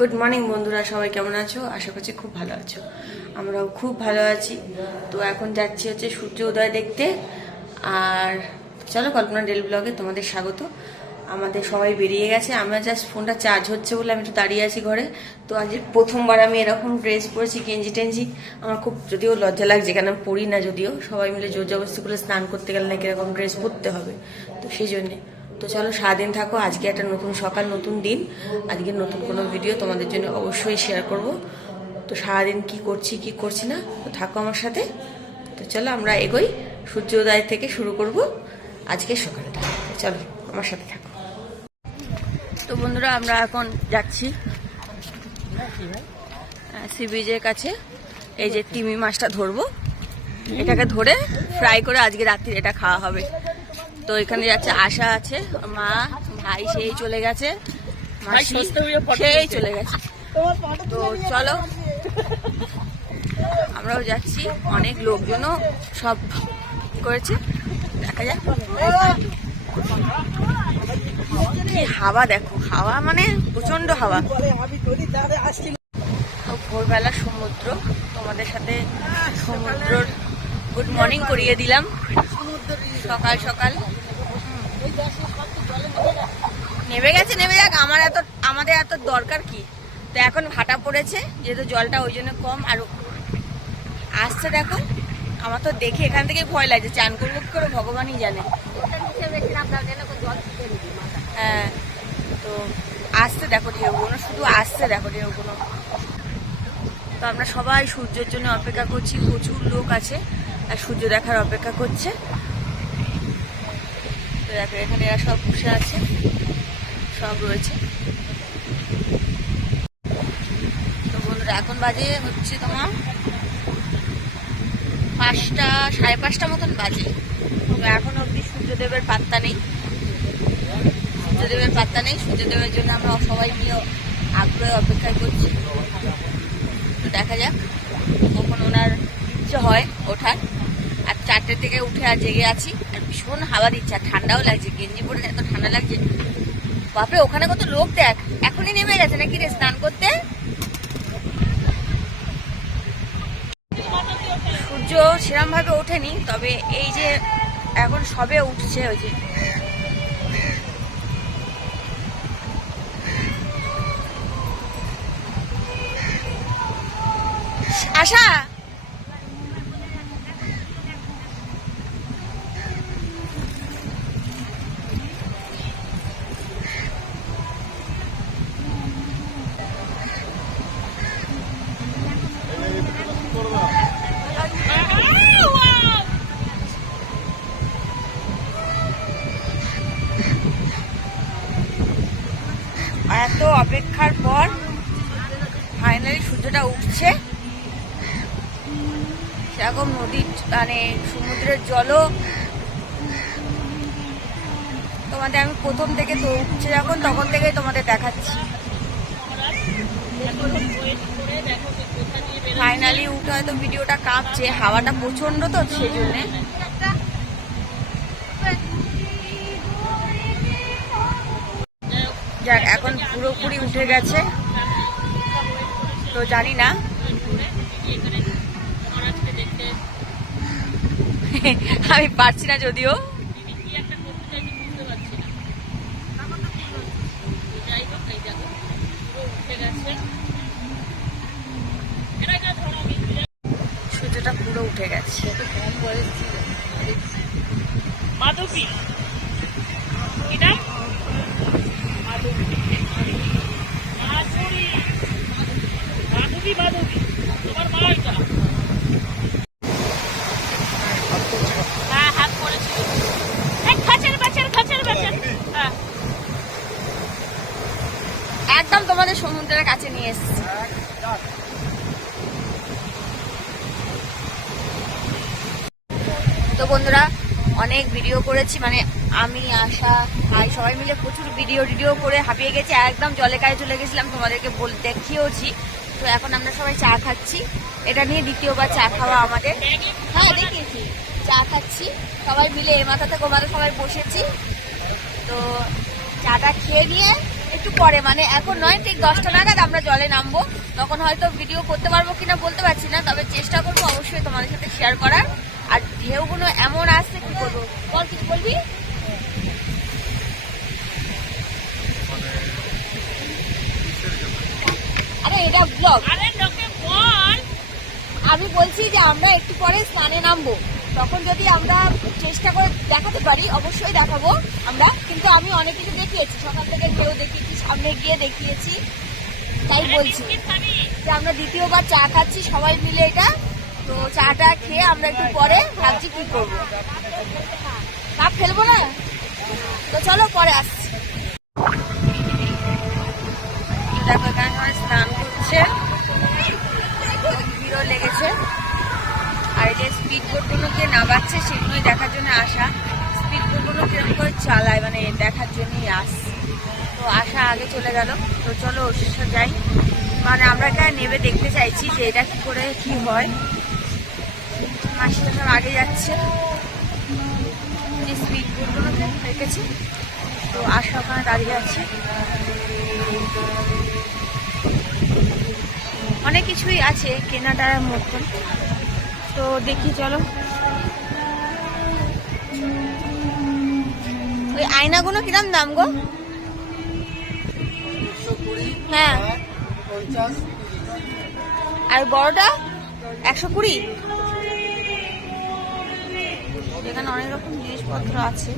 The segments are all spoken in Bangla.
গুড মর্নিং বন্ধুরা, সবাই কেমন আছো? আশা করছি খুব ভালো আছো। আমরাও খুব ভালো আছি। তো এখন যাচ্ছি হচ্ছে সূর্য উদয় দেখতে। আর চলো, কল্পনা ডেল ব্লগে তোমাদের স্বাগত। আমাদের সবাই বেরিয়ে গেছে। আমরা জাস্ট ফোনটা চার্জ হচ্ছে বলে আমি একটু দাঁড়িয়ে আছি ঘরে। তো আজ প্রথমবার আমি এরকম ড্রেস পরেছি, গেঞ্জি টেঞ্জি। আমার খুব যদিও লজ্জা লাগছে, কেন পরি না যদিও। সবাই মিলে জোর জবরদস্তি করে স্নান করতে গেলে নাকি এরকম ড্রেস পরতে হবে। তো সেই জন্যে। তো চলো সারাদিন থাকো। আজকে একটা নতুন সকাল, নতুন দিন। আজকে নতুন কোনো ভিডিও তোমাদের জন্য অবশ্যই শেয়ার করব। তো সারাদিন কি করছি কি করছি না, তো থাকো আমার সাথে। তো চলো আমরা এগোই। সূর্যোদয় থেকে শুরু করব আজকে সকালটা। চলো আমার সাথে থাকো। তো বন্ধুরা, আমরা এখন যাচ্ছি সি বিচের কাছে। এই যে তিমি মাছটা ধরবো। এটাকে ধরে ফ্রাই করে আজকে রাত্রি এটা খাওয়া হবে। তো এখানে যাচ্ছে আশা আছে মা ভাই সেই চলে গেছে সেই চলে গেছে। তো চলো। আমরাও যাচ্ছি অনেক লোকজনও সব করেছে। দেখা যাক। কি হাওয়া দেখো হাওয়া মানে প্রচণ্ড হাওয়া। তো ভোরবেলা সমুদ্র তোমাদের সাথে সমুদ্রর গুড মর্নিং করিয়ে দিলাম। সকাল সকাল নেমে গেছে, নেমে যাক। আমার এত আমাদের এত দরকার কি? তো এখন ভাটা পড়েছে, যেহেতু জলটা ওই জন্য কম, আর আসছে দেখো, আমার তো দেখে এখান থেকে ভয় লাগছে, চান করব কি করে? ভগবানই জানে। হ্যাঁ তো আসছে দেখো ঢেউগুলো শুধু আসছে দেখো ঢেউগুলো তো আমরা সবাই সূর্যের জন্য অপেক্ষা করছি, প্রচুর লোক আছে, আর সূর্য দেখার অপেক্ষা করছে। তো দেখো, এখানে এরা সব বসে আছে। সব রয়েছে। তো বন্ধুরা, এখন বাজে হচ্ছে তোমার পাঁচটা, সাড়ে পাঁচটা মতন বাজে। তো এখন অবধি সূর্যদেবের পাত্তা নেই। সূর্যদেবের পাত্তা নেই। সূর্যদেবের জন্য আমরা সবাই মিলে আগ্রহে অপেক্ষায় করছি। তো দেখা যাক কখন ওনার ইচ্ছে হয় ওঠার। আর চারটে থেকে উঠে আর জেগে আছি। ভীষণ হাওয়া দিচ্ছে, আর ঠান্ডাও লাগছে, গেঞ্জি পরে এত ঠান্ডা লাগছে। বাপরে, ওখানে কত লোক দেখ, এখনই নেমে গেছে নাকি রে স্নান করতে? সূর্য সেরম ভাবে ওঠেনি, তবে এই যে এখন সবে উঠছে ওই যে। আশা! মানে সমুদ্রের জলও তোমাদের আমি প্রথম থেকে তো উঠছে যখন, তখন থেকেই তোমাদের দেখাচ্ছি। ফাইনালি উঠে হয়তো ভিডিওটা কাঁপছে, হাওয়াটা প্রচণ্ড তো সেই জন্যে যাক, এখন পুরোপুরি উঠে গেছে। তো জানি না আমি পারছি না যদিও। সূর্যটা পুরো উঠে গেছে। মাধবী। এটা মাধবী মাধুরী মাধবী মাধবী তোমার মা এটা হ্যাঁ হাত পড়েছিল এই খাঁচের বাচ্চার খাঁচের বাচ্চার হ্যাঁ একদম তোমাদের সমুদ্রের কাছে নিয়ে এসেছি তো বন্ধুরা অনেক ভিডিও করেছি মানে আমি, আশা, ভাই সবাই মিলে প্রচুর ভিডিও টিডিও করে হাঁপিয়ে গেছি একদম জলে কাজে চলে গেছিলাম, তোমাদেরকে বল, দেখিয়েওছি। তো এখন আমরা সবাই চা খাচ্ছি। এটা নিয়ে দ্বিতীয়বার চা খাওয়া আমাদের। হ্যাঁ দেখিয়েছি। চা খাচ্ছি। সবাই মিলে এ মাথা থেকে ও সবাই বসেছি। তো চাটা খেয়ে নিয়ে একটু পরে মানে এখন নয়, ঠিক দশটা নাগাদ আমরা জলে নামবো। তখন হয়তো ভিডিও করতে পারব কিনা বলতে পারছি না, তবে চেষ্টা করব অবশ্যই তোমাদের সাথে শেয়ার করার। ঢেউগুলো এমন আসছে কি করব? বল কিছু বলবি? আরে এটা ব্লগ আরে লোকে বল। আমি বলছি যে আমরা একটু পরে স্নানে নামবো। তখন যদি আমরা চেষ্টা করে দেখাতে পারি অবশ্যই দেখাবো আমরা। কিন্তু আমি অনেক কিছু দেখিয়েছি। সকাল থেকে কেউ দেখিয়েছি সামনে গিয়ে দেখিয়েছি। তাই বলছি যে আমরা দ্বিতীয়বার চা খাচ্ছি সবাই মিলে এটা তো চাটা খেয়ে আমরা একটু পরে ভাবছি কি করব। কাপ ফেলব না? তো চলো পরে আসছি। দেখো, এখানে সবাই স্নান করছে। ভিড়ও লেগেছে। আর যে স্পিড বোটগুলোকে নামাচ্ছে, সেগুলোই দেখার জন্য আসা। স্পিড বোটগুলো করে চালায় মানে দেখার জন্যই আস। তো আশা আগে চলে গেল। তো চলো ওর যাই। মানে আমরা এখানে নেবে দেখতে চাইছি যে এটা কি করে কি হয়। মাসিটা সব আগে যাচ্ছে। যে স্পিড বোটগুলোকে রেখেছে তো আশা ওখানে দাঁড়িয়ে আছে অনেক কিছুই আছে কেনাটার মতন। তো দেখি, চলো। ওই আয়নাগুলো কিরম দাম গো? হ্যাঁ। আর বড়টা একশো কুড়ি? এখানে অনেক রকম জিনিসপত্র আছে।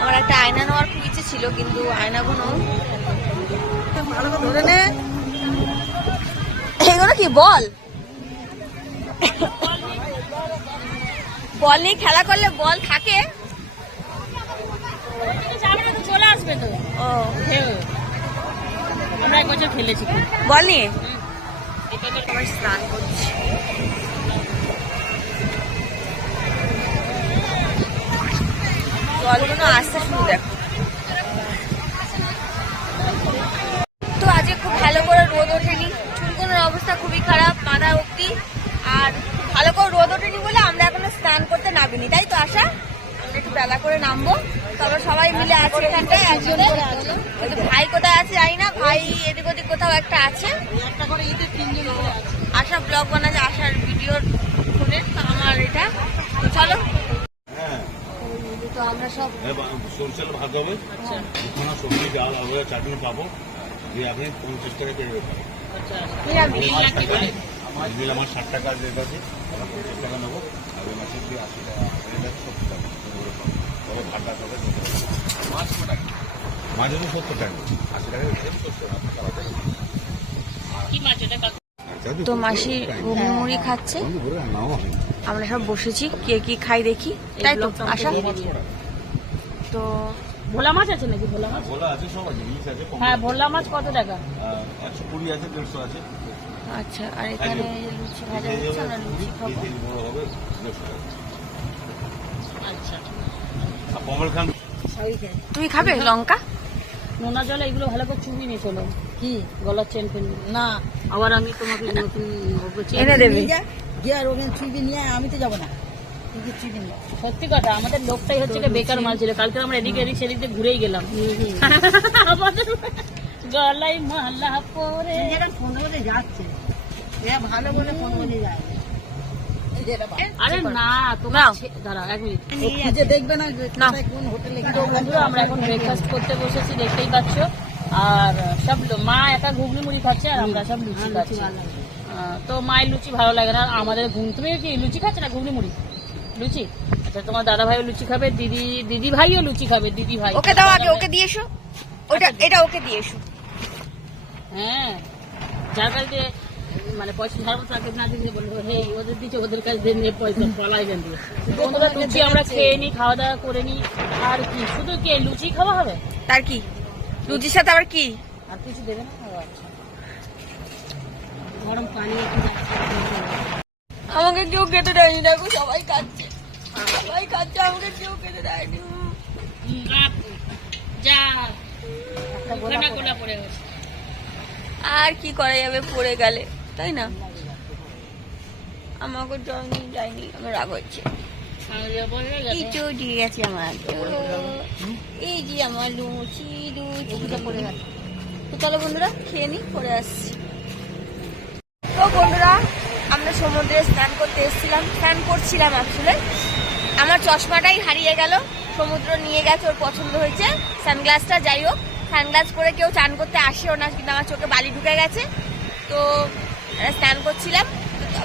আমার একটা আয়না নেওয়ার খুব ইচ্ছে ছিল কিন্তু আয়নাগুলো ভালো ধরে নে। এগুলো কি বল? বল নিয়ে খেলা করলে বল থাকে। চলে আসবে তো। ও। ঢেউ আমরা এক বছর খেলেছি। বল নিয়ে সবাই স্নান করছে। জলগুলো আসতে শুরু দেখো। তো আজকে খুব ভালো করে রোদ ওঠেনি। চুলকুনোর অবস্থা খুবই খারাপ মাথা অব্দি আর ভালো করে রোদ ওঠেনি বলে আমরা এখনও স্নান করতে নামিনি তাই তো আশা? আমরা একটু বেলা করে নামবো। তবে সবাই মিলে আছে এখানটায় একজনে। ভাই কোথায় আছে জানি না ভাই এদিক ওদিক কোথাও একটা আছে। আশা ব্লগ বানাচ্ছে আশার ভিডিওর ফোনে তো আমার এটা। চলো। হ্যাঁ। তো আমরা সব সরষের ভাত হবে। দুখানা সবজি ডাল হবে চাটনি পাবো দিয়ে আপনি পঞ্চাশ টাকা কেজি দেবেন আমার ষাট টাকা রেট আছে। পঞ্চাশ টাকা নেব। মাছের দিয়ে আশি টাকা রেট আছে সত্তর টাকা সত্তর টাকা আশি টাকা? তো মাসি ঘুগনি মুড়ি খাচ্ছে। আমরা সব বসেছি কে কি খাই দেখি। তাই তো আশা। তো ভোলা মাছ আছে নাকি ভোলা মাছ? বলা আছে সব আছে ইলিশ আছে হ্যাঁ ভোলা মাছ কত টাকা? একশো কুড়ি আছে দেড়শো আছে। আচ্ছা আর এখানে লুচি ভাজা হচ্ছে আমরা লুচি খাব এই বড় হবে দেড়শো টাকা আচ্ছা আর কমল খান তুমি খাবে? লঙ্কা? নোনা জলে এগুলো ভালো করে চুবি নিয়ে চলো। কি? গলার চেন ফেন না আবার আমি তোমাকে নতুন এনে দেবে। গিয়ে আর ওখানে চুইবি নিয়ে আয়, আমি তো যাব না। সত্যি কথা আমাদের লোকটাই হচ্ছে বেকার মাল ছিল। কালকে আমরা এদিকে এদিক সেদিক দিয়ে ঘুরেই গেলাম। আমাদের গলায় মালা পরে। এখন ফোন যাচ্ছে? ভালো বলে ফোন যায় আরে না তোমার নাও। ছে- দাঁড়াও এক মিনিট। খুঁজে দেখবে না যে না। কোথায় কোন হোটেলে আমরা এখন ব্রেকফাস্ট করতে বসেছি দেখতেই পাচ্ছ। আর সব মা একা ঘুগনি মুড়ি খাচ্ছে আর আমরা সব লুচি খাচ্ছি। তো মায়ের লুচি ভালো লাগে না। আমাদের ঘুম তুমি কি লুচি খাচ্ছে না ঘুগনি মুড়ি? লুচি? আচ্ছা তোমার দাদা ভাইও লুচি খাবে দিদি দিদি ভাইও লুচি খাবে দিদি ভাই। ওকে দাও আগে ওকে দিয়ে এসো। ওটা এটা ওকে দিয়ে এসো। হ্যাঁ যার কাছে মানে পয়সা ছাড়বো তাকে না দিতে বলব হে ওদের দিচ্ছে ওদের কাছে দিয়ে নিয়ে পয়সা পালাই দেন দিয়ে? লুচি আমরা খেয়ে নিই খাওয়া দাওয়া করে নিই আর কি শুধু কে লুচি খাওয়া হবে? তার কি? লুচির সাথে আবার কি? আর কিছু দেবে না? আচ্ছা। গরম পানি আমাকে কেউ খেতে দেয়নি দেখো সবাই খাচ্ছে। সবাই খাচ্ছে আমাকে কেউ খেতে দেয়নি। যা। গোলা গোলা পড়ে গেছে। আর কি করা যাবে পড়ে গেলে। তাই না? আমাকে যায়নি যায়নি আমার রাগ হচ্ছে। দিয়ে গেছে আমার এই যে আমার লুচি লুচি। পড়ে গেছে তো চলো বন্ধুরা খেয়ে নি পরে আসছি। তো বন্ধুরা আমরা সমুদ্রে স্নান করতে এসেছিলাম স্নান করছিলাম আসলে আমার চশমাটাই হারিয়ে গেল সমুদ্র নিয়ে গেছে ওর পছন্দ হয়েছে। সানগ্লাসটা যাই হোক সানগ্লাস পরে কেউ চান করতে আসেও না কিন্তু আমার চোখে বালি ঢুকে গেছে। তো স্নান করছিলাম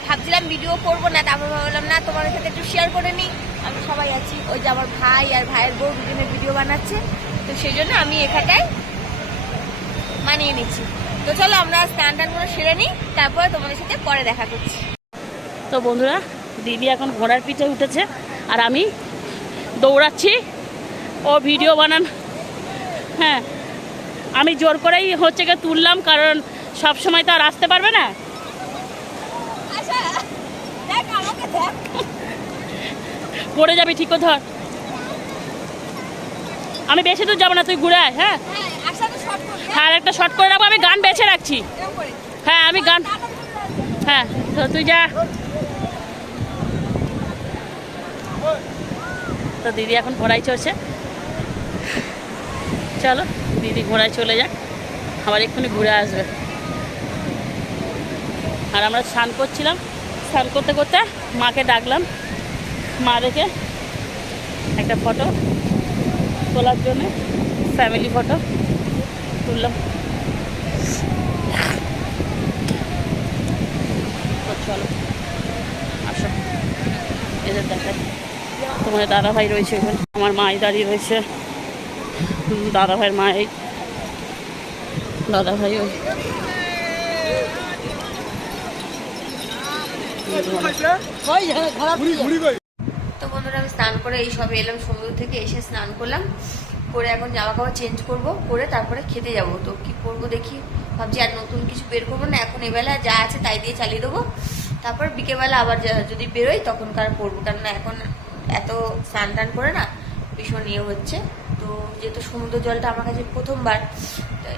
ভাবছিলাম ভিডিও করব না, তারপর ভাবলাম, না, তোমাদের সাথে একটু শেয়ার করে নিই। আমি সবাই আছি, ওই যে আমার ভাই আর ভাইয়ের বউ দুজনে ভিডিও বানাচ্ছে, তো সেই জন্য আমি এখানটায় মানিয়ে নিচ্ছি। তো চলো, আমরা স্নান করে সেরে নিই, তারপরে তোমাদের সাথে পরে দেখা করছি। তো বন্ধুরা, দিদি এখন ঘোড়ার পিঠে উঠেছে, আর আমি দৌড়াচ্ছি, ও ভিডিও বানান। হ্যাঁ আমি জোর করেই হচ্ছে গিয়ে তুললাম, কারণ সব সময় তো আর আসতে পারবে না আচ্ছা দেখ আমাকে দেখ পড়ে যাবি ঠিক ধর। আমি বেশি দূর যাব না, তুই ঘুরে আয় হ্যাঁ? হ্যাঁ একটা শর্ট করে রাখব, আমি গান বেছে রাখছি। হ্যাঁ আমি গান হ্যাঁ তুই যা। তো দিদি এখন ঘোড়ায় চড়ছে। চলো, দিদি ঘোড়ায় চলে যাক। আবার এক্ষুনি ঘুরে আসবে। আর আমরা স্নান করছিলাম। স্নান করতে করতে মাকে ডাকলাম। মা দেখে একটা ফটো তোলার জন্য ফ্যামিলি ফটো তুললাম তো চলো আসো এদের দেখাই তোমার দাদা ভাই রয়েছে ওখানে আমার মাই দাঁড়িয়ে রয়েছে দাদা ভাইয়ের মা এই দাদা ভাই ওই স্নান করে এই সবে এলাম সমুদ্র থেকে এসে স্নান করলাম। করে এখন জামা কাপড় চেঞ্জ করব, করে তারপরে খেতে যাব। তো কি করব দেখি। ভাবছি আর নতুন কিছু বের করব না, এখন এবেলা যা আছে তাই দিয়ে চালিয়ে দেবো। তারপর বিকেলবেলা আবার যদি বেরোই তখনকার পরবো কেননা এখন এত স্নান টান করে না ভীষণ ইয়ে হচ্ছে। তো যেহেতু সমুদ্র জলটা আমার কাছে প্রথমবার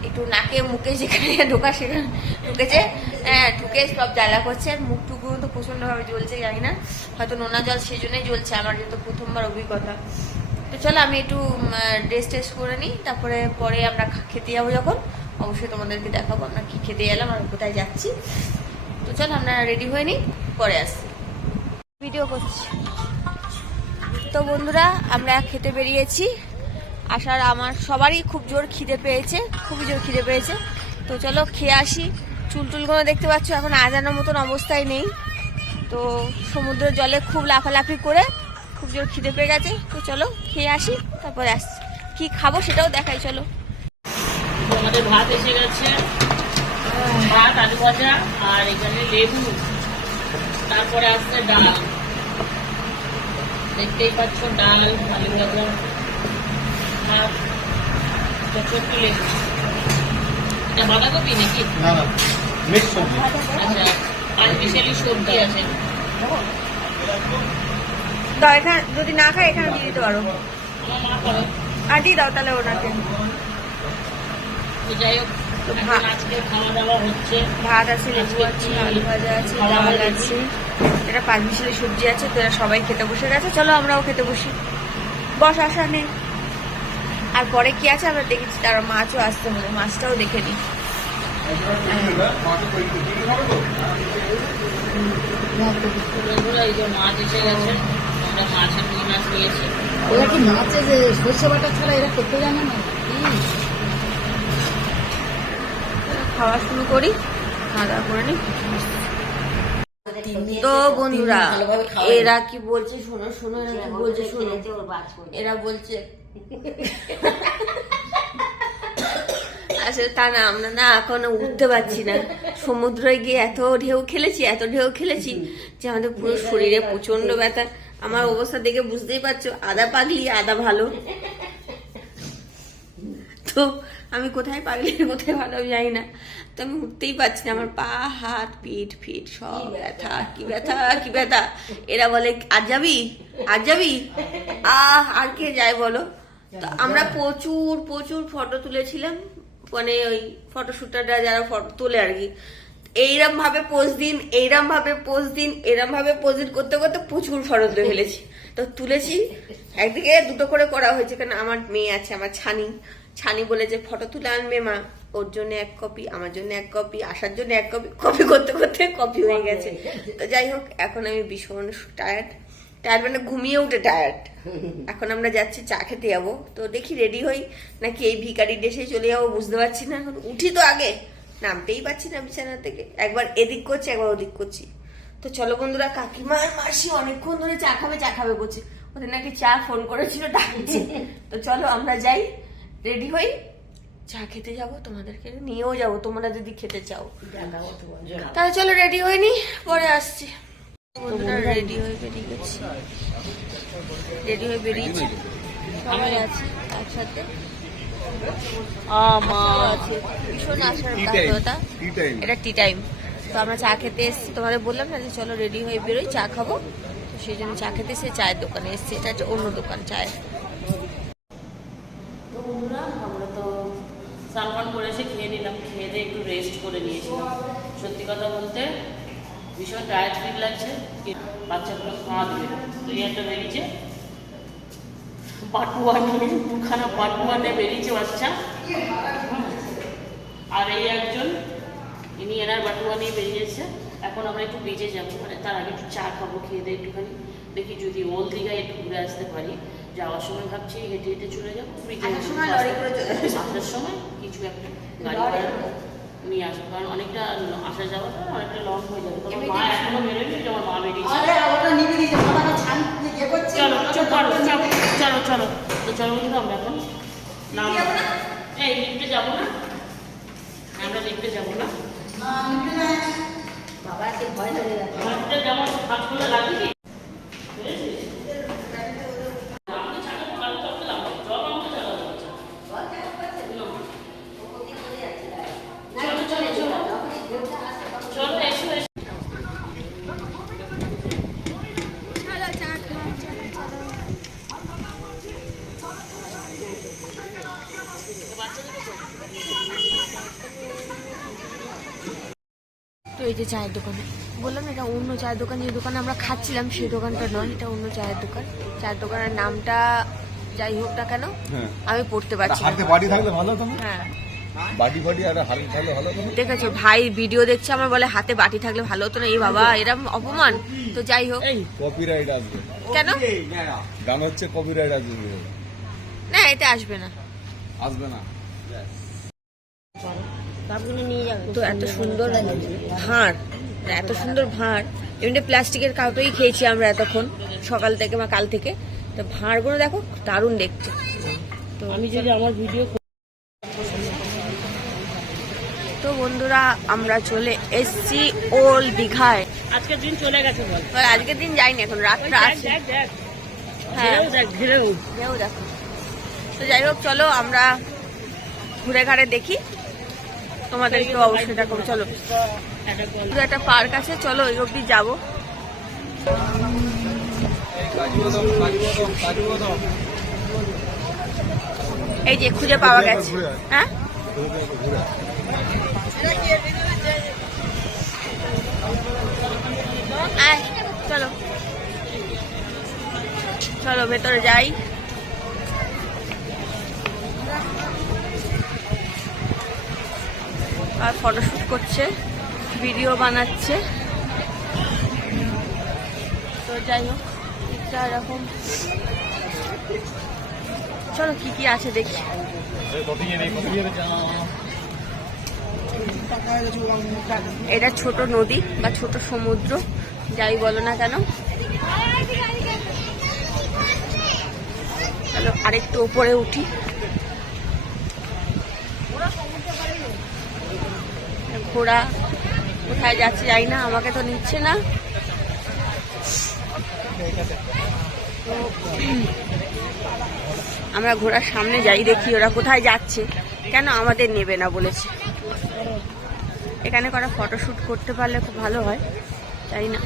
একটু নাকে মুখে যেখানে ঢোকা সেখানে ঢুকেছে। হ্যাঁ ঢুকে সব জ্বালা করছে। আর মুখ টুকু তো প্রচণ্ডভাবে জ্বলছে, জানি না। হয়তো নোনা জল সেই জন্যই জ্বলছে, আমার যেহেতু প্রথমবার অভিজ্ঞতা। তো চলো আমি একটু ড্রেস টেস্ট করে নিই, তারপরে পরে আমরা খেতে যাব যখন। অবশ্যই তোমাদেরকে দেখাবো আমরা কি খেতে এলাম আর কোথায় যাচ্ছি। তো চলো আমরা রেডি হয়ে নিই, পরে আসছি। ভিডিও করছি। তো বন্ধুরা, আমরা খেতে বেরিয়েছি। আসার আমার সবারই খুব জোর খিদে পেয়েছে, খুবই জোর খিদে পেয়েছে। তো চলো খেয়ে আসি। চুল টুলগুলো দেখতে পাচ্ছ, এখন আজানোর মতন অবস্থায় নেই। তো সমুদ্রের জলে খুব লাফালাফি করে খুব জোর খিদে পেয়ে গেছে। তো চলো খেয়ে আসি, তারপরে আসছি। কি খাব সেটাও দেখাই, চলো। ভাত এসে গেছে। ভাত, আলু ভাজা, আর এখানে লেবু। তারপরে আসছে ডাল। দেখতেই পাচ্ছ ডাল আলু ভাজা ভাত লেবু এটা বাঁধাকপি নাকি? না না মিক্স সবজি। আচ্ছা আর্টিফিশিয়ালি সবজি আছে। দাও এখানে যদি না খাই এখানে দিয়ে দিতে পারো। আর দিয়ে দাও তাহলে ওনাকে। যাই হোক তো এখন ভা- আজকে খাওয়া দাওয়া হচ্ছে ভাত আছে লেবু আছে আলু ভাজা আছে ডাল আছে। এটা পাঁচ মিশালি সবজি আছে তো সবাই খেতে বসে গেছে। চলো আমরাও খেতে বসি। বস আসা নেই আর পরে কি আছে? আমরা দেখেছি তার মাছও আসতে হবে মাছটাও দেখে নিই মাছ এসে গেছে আমরা মাছ নিয়েছি ওরা কি মাছে যে সর্ষে বাটা ছাড়া এরা করতে জানে না? খাওয়া শুরু করি, খাওয়া করে নিই তো বন্ধুরা, এরা কি বলছে শোনো শোনো, এরা কি বলছে শোনো? এরা বলছে আসলে তা না, আমরা না এখনও উঠতে পারছি না। সমুদ্রে গিয়ে এত ঢেউ খেলেছি, এত ঢেউ খেলেছি যে আমাদের পুরো শরীরে প্রচণ্ড ব্যথা। আমার অবস্থা দেখে বুঝতেই পারছ, আদা পাগলি, আদা ভালো। তো আমি কোথায় পাগলি কোথায় ভালো জানি না। তো আমি উঠতেই পারছি না আমার পা হাত পিঠ ফিট সব ব্যথা। কি ব্যথা কি ব্যথা। এরা বলে আর যাবি? আর যাবি? আহ আর কে যায় বলো? তো আমরা প্রচুর প্রচুর ফটো তুলেছিলাম। মানে ওই ফটোশুটাররা যারা ফটো তোলে আর কি। এইরম ভাবে পোজ দিন এইরম ভাবে পোজ দিন এরম ভাবে পোজ দিন করতে করতে প্রচুর ফটো তুলে ফেলেছি। তো তুলেছি একদিকে দুটো করে করা হয়েছে কারণ আমার মেয়ে আছে আমার ছানি। ছানি বলে যে ফটো তুলে আনবে মা। ওর জন্য এক কপি আমার জন্য এক কপি আসার জন্য এক কপি কপি করতে করতে কপি হয়ে গেছে। তো যাই হোক এখন আমি ভীষণ টায়ার্ড টায়ার্ড মানে ঘুমিয়ে উঠে টায়ার্ড এখন আমরা যাচ্ছি চা খেতে যাব। তো দেখি রেডি হই নাকি এই ভিকারি দেশে চলে যাব বুঝতে পারছি না। এখন উঠি তো আগে। নামতেই পারছি না বিছানা থেকে। একবার এদিক করছি একবার ওদিক করছি। তো চলো বন্ধুরা কাকিমা আর মাসি অনেকক্ষণ ধরে চা খাবে চা খাবে বলছে ওদের নাকি চা ফোন করেছিল ডাকছে। তো চলো আমরা যাই। রেডি হই চা খেতে যাব তোমাদেরকে নিয়েও যাব তোমরা যদি খেতে চাও। তাহলে চলো রেডি হয়নি পরে আসছি। বন্ধুরা রেডি হয়ে বেরিয়ে গেছি। রেডি হয়ে বেরিয়েছি। সবাই আছি একসাথে? আমার আছে। ভীষণ আসার এটা টি টাইম তো আমরা চা খেতে এসেছি। তোমাদের বললাম না যে চলো রেডি হয়ে বেরোই চা খাব। তো সেই জন্য চা খেতে এসে চায়ের দোকানে এসেছি। এটা হচ্ছে অন্য দোকান চায়ের তো বন্ধুরা আমরা তো সালমান করে এসে খেয়ে নিলাম খেয়ে দিয়ে একটু রেস্ট করে নিয়েছিলাম। সত্যি কথা বলতে ভীষণ টায়ার্ড ফিল লাগছে। বাচ্চাগুলো কাঁদবে। তো এই একটা বেরিয়েছে। পাটুয়া নিয়ে দুখানা পাটুয়া নিয়ে বেরিয়েছে বাচ্চা। আর এই একজন ইনি এনার বাটুয়া নিয়ে বেরিয়েছে এখন আমরা একটু বেজে যাব। মানে তার আগে একটু চা খাব খেয়ে দিয়ে একটুখানি। দেখি যদি ওল দীঘায় একটু ঘুরে আসতে পারি। যাওয়ার সময় ভাবছি হেঁটে হেঁটে চলে যাব। আসার সময় কিছু একটা গাড়ি ভাড়া নিয়ে আসব। কারণ অনেকটা আসা যাওয়াটা অনেকটা লং হয়ে যাবে। মা এখনও বেরোয়নি মা বেরিয়েছে ইয়ে করছে। চলো চলো চলো চলো চলো। তো চলো আমরা এখন না এই লিফটে যাব না? আমরা লিফটে যাব না? বাবা কি ভয় লাগে যাচ্ছে। লিফটে যেমন হাত খুলে লাগিয়ে আমাকে ছাড়া কারও করতে লাগবে জব আমাকে চালা যাচ্ছে চলো চলো চলো চলো এসো এসো তো এই যে চায়ের দোকানে। বললাম এটা অন্য চায়ের দোকান যে দোকানে আমরা খাচ্ছিলাম সেই দোকানটা নয় এটা অন্য চায়ের দোকান। চায়ের দোকানের নামটা যাই হোক না কেন হ্যাঁ। আমি পড়তে পারছি না। হাতে বাড়ি থাকলে ভালো হতো হ্যাঁ। বাড়ি বাড়ি আর হাতে থাকলে ভালো হতো দেখেছ ভাই ভিডিও দেখছে আমার বলে হাতে বাটি থাকলে ভালো হতো না। এই বাবা এরম অপমান। তো যাই হোক। কপিরাইট আসবে। কেন? গান হচ্ছে কপিরাইট আসবে না এটা আসবে না। আসবে না। তো এত সুন্দর ভাঁড় এত সুন্দর ভাঁড়। এমনি প্লাস্টিকের কাউটাই খেয়েছি আমরা এতক্ষণ সকাল থেকে বা কাল থেকে। তো ভাঁড়গুলো দেখো দারুণ দেখতে। তো আমি যদি আমার ভিডিও তো বন্ধুরা আমরা চলে এসছি ওল দীঘায়। আজকের দিন চলে গেছে বল। আজকের দিন যাইনি এখন রাতটা আছে হ্যাঁ। দেখো তো যাই হোক চলো আমরা ঘুরে ঘাড়ে দেখি। তোমাদেরকে অবশ্যই দেখাবো, চলো। একটা পার্ক আছে, চলো ওই অব্দি যাব। এই যে, খুঁজে পাওয়া গেছে। হ্যাঁ? চলো। চলো, ভেতরে যাই। আর ফটোশুট করছে, ভিডিও বানাচ্ছে। তো যাই হোক, এটা এরকম। চলো কি কি আছে দেখি। এটা ছোট নদী বা ছোট সমুদ্র, যাই বলো না কেন। চলো আরেকটু উপরে উঠি। ঘোড়া কোথায় যাচ্ছে যাই না, আমাকে তো নিচ্ছে না। আমরা ঘোড়ার সামনে যাই, দেখি ওরা কোথায় যাচ্ছে। কেন আমাদের নেবে না বলেছে। এখানে করা ফটোশ্যুট করতে পারলে খুব ভালো হয় তাই না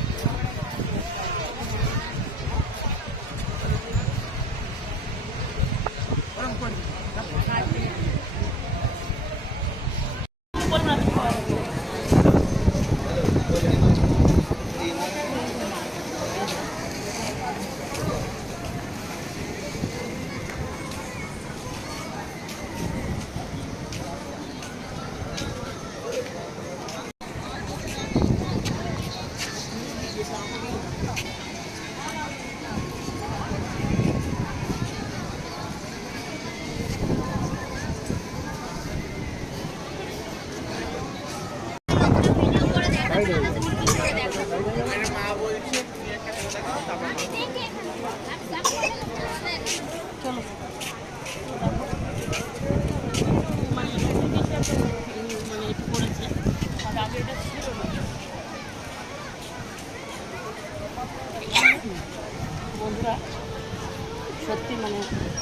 সত্যি মানে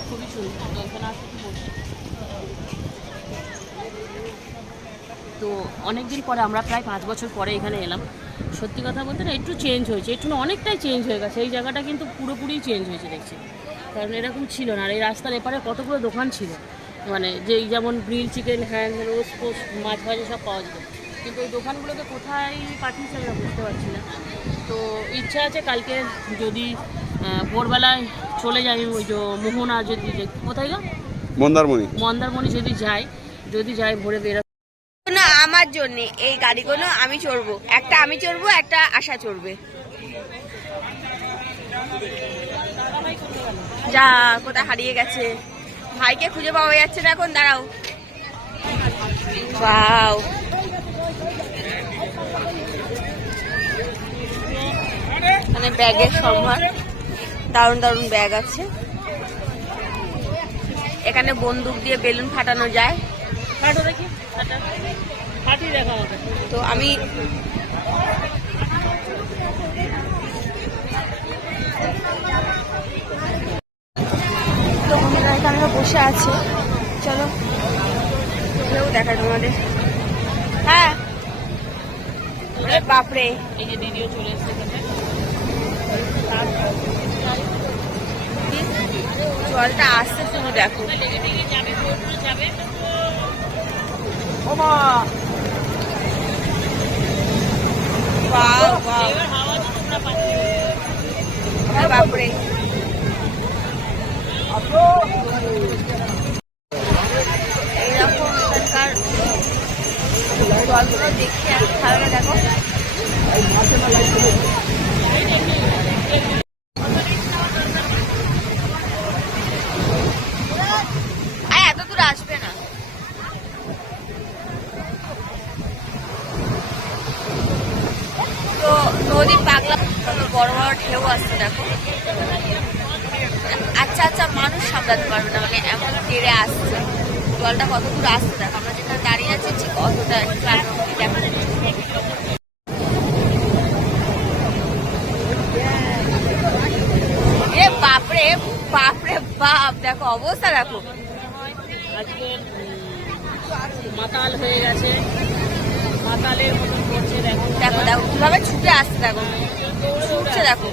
খুবই সুন্দর তো এখানে আসতে খুব বসে তো দিন পরে আমরা প্রায় পাঁচ বছর পরে এখানে এলাম। সত্যি কথা বলতে না একটু চেঞ্জ হয়েছে একটু না অনেকটাই চেঞ্জ হয়ে গেছে। এই জায়গাটা কিন্তু পুরোপুরি চেঞ্জ হয়েছে দেখছি। কারণ এরকম ছিল না আর এই রাস্তার এপারে কতগুলো দোকান ছিল। মানে যেই যেমন গ্রিল চিকেন হ্যান্ড রোস্ট পোস্ট মাছ ভাজি সব পাওয়া যেত। কিন্তু ওই দোকানগুলোকে কোথায় পাঠিয়েছে আমরা বুঝতে পারছি না। তো ইচ্ছা আছে কালকে যদি ভোরবেলায় চলে যাই ওই যে মোহনা যদি কোথায় গো? মন্দারমণি। মন্দারমণি যদি যাই যদি যাই ভোরে বেরো আমার জন্য এই গাড়িগুলো আমি চড়বো। একটা আমি চড়বো, একটা আশা চড়বে। যা, কোথায় হারিয়ে গেছে। ভাইকে খুঁজে পাওয়া যাচ্ছে না এখন, দাঁড়াও। বাও এখানে ব্যাগের সম্ভার। দারুণ দারুণ ব্যাগ আছে। এখানে বন্দুক দিয়ে বেলুন ফাটানো যায়। তো আমি তো বন্ধুরা আমরা বসে আছি। চলো। কেউ দেখায় তোমাদের। হ্যাঁ। বাপরে। এই যে দিদিও চলে এসছে জলটা আসছে শুধু দেখো। যাবে যাবে বাও বাও বাপরে এইরকম এখানকার জলগুলো দেখে এত ভালো দেখো আয়, এত দূর আসবে না তো নদী পাগলা কত বড় বড় ঢেউ আসছে দেখো আচ্ছা আচ্ছা মানুষ সামলাতে পারবে না মানে এমন তেড়ে আসছে জলটা কত দূর আসছে দেখো আমরা যেখানে দাঁড়িয়ে আছি ঠিক অতটা একটু অব্দি দেখা যাচ্ছে এ বাপরে বাপরে বাপ দেখো অবস্থা দেখো আজকে উম, মাতাল হয়ে গেছে মাতালের মতন করছে দেখো দেখো দেখো কীভাবে ছুটে আসছে দেখো ছুটছে দেখো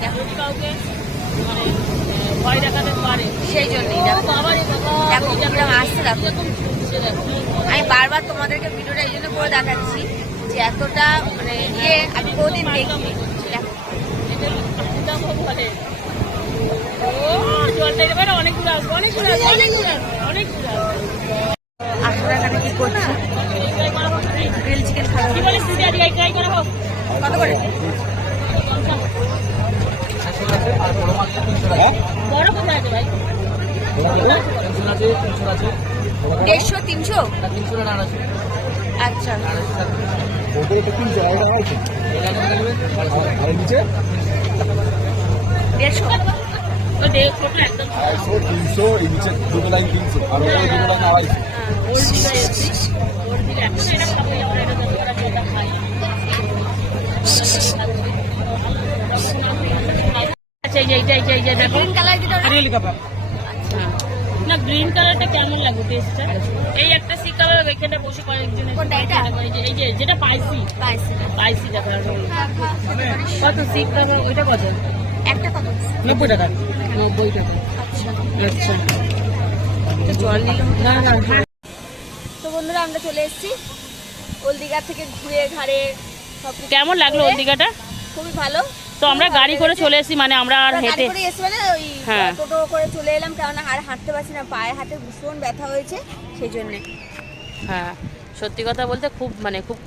দেখো যদি কাউকে মানে আহ, ভয় দেখাতে পারে সেই জন্যই দেখো দেখো আসছে দেখো আমি বারবার তোমাদেরকে ভিডিওটা এই জন্য করে দেখাচ্ছি যে এতটা মানে ইয়ে আমি কোনোদিন দেখো আসলে এখানে কি করছি গ্রিল চিকেন হোক কত করে বড় কোথায় ভাই দেড়শো তিনশো? আচ্ছা। দেড়শো। আড়াইশো তিনশো এই নিচে দুটো লাইন তিনশো। আর ওটা লাইন আড়াইশো। খাই আচ্ছা এই এইটা এইটা দেখো। Green colour? হ্যাঁ। গ্রিন কালারটা কেমন লাগবে টেস্টটা এই একটা সি কালার এখানটা বসে কয়েকজন এই যে যেটা পাইসি। পাইসি। দেখা হ্যাঁ, হ্যাঁ, পারে। কত সি কালার ওইটা কত? একটা কত? নব্বই টাকা। নব্বই টাকা আচ্ছা। আচ্ছা। তো জল নিলাম। না না তো বন্ধুরা আমরা চলে এসেছি। হলদিঘা থেকে ঘুরে ঘাড়ে সব কেমন লাগল ওই দিঘাটা খুবই ভালো। তো আমরা গাড়ি করে চলে এসেছি মানে আমরা আর হেঁটে মানে হ্যাঁ। টোটো করে চলে এলাম কারণ আর হাঁটতে পারছি না পায়ে হাতে ভীষণ ব্যথা হয়েছে সেই জন্যে হ্যাঁ সত্যি কথা বলতে খুব মানে খুব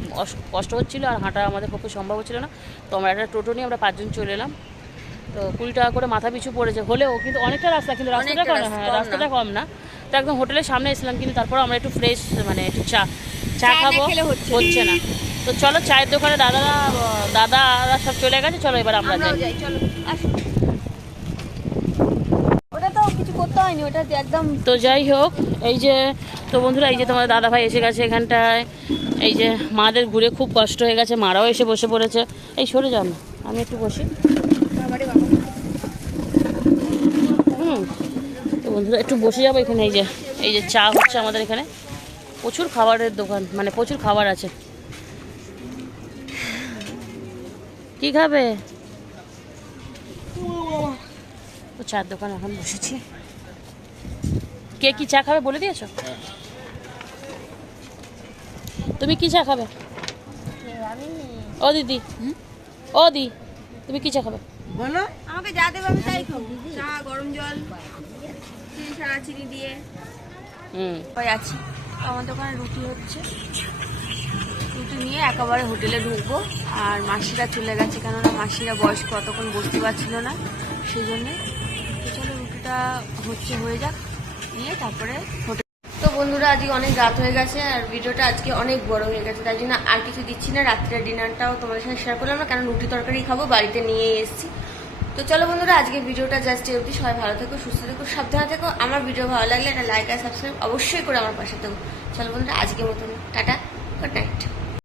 কষ্ট হচ্ছিল আর হাঁটা আমাদের পক্ষে সম্ভব হচ্ছিল না। তো আমরা একটা টোটো নিয়ে আমরা পাঁচজন চলে এলাম। তো কুড়ি টাকা করে মাথা পিছু পড়েছে হলেও কিন্তু অনেকটা রাস্তা কিন্তু রাস্তাটা কম হ্যাঁ রাস্তাটা কম না। তো একদম হোটেলের সামনে এসেছিলাম কিন্তু তারপর আমরা একটু ফ্রেশ মানে একটু চা চা খাব হচ্ছে না। তো চলো চায়ের দোকানে দাদারা দাদারা সব চলে গেছে চলো এবার আমরা যাই। যাই চলো ওটা তো কিছু করতে হয়নি ওটা তো একদম তো যাই হোক এই যে তো বন্ধুরা এই যে তোমার দাদা ভাই এসে গেছে এখানটায়। এই যে মাদের ঘুরে খুব কষ্ট হয়ে গেছে মারাও এসে বসে পড়েছে। এই সরে যাও না আমি একটু বসি। হুম তো বন্ধুরা একটু বসে যাব এখানে এই যে এই যে চা হচ্ছে আমাদের এখানে। প্রচুর খাবারের দোকান মানে প্রচুর খাবার আছে। কি খাবে? তো চার দোকান এখন বসেছি। কে কি চা খাবে বলে দিয়েছ? তুমি কি চা খাবে? ও দিদি। ও দি তুমি কি চা খাবে? বলো। আমাকে যা দেবে আমি তাই খাব। চা গরম জল চিনি ছাড়া চিনি দিয়ে। হুম। আছি। আমার দোকানে রুটি হচ্ছে। রুটি নিয়ে একেবারে হোটেলে ঢুকবো। আর মাসিরা চলে গেছে, কেননা মাসিরা বয়স্ক, অতক্ষণ বসতে পারছিল না। সেই জন্যে চলো রুটিটা হচ্ছে, হয়ে যাক। নিয়ে তারপরে হোটেল। তো বন্ধুরা, আজকে অনেক রাত হয়ে গেছে, আর ভিডিওটা আজকে অনেক বড় হয়ে গেছে। তাই জন্য আর কিছু দিচ্ছি না, রাত্রের ডিনারটাও তোমাদের সাথে শেয়ার করলাম না কারণ রুটি তরকারি খাব, বাড়িতে নিয়ে এসেছি। তো চলো বন্ধুরা আজকে ভিডিওটা জাস্ট অবধি। সবাই ভালো থেকো, সুস্থ থেকো, সাবধানে থেকো। আমার ভিডিও ভালো লাগলে একটা লাইক আর সাবস্ক্রাইব অবশ্যই করে আমার পাশে থেকো। চলো বন্ধুরা, আজকের মতন। Tata good night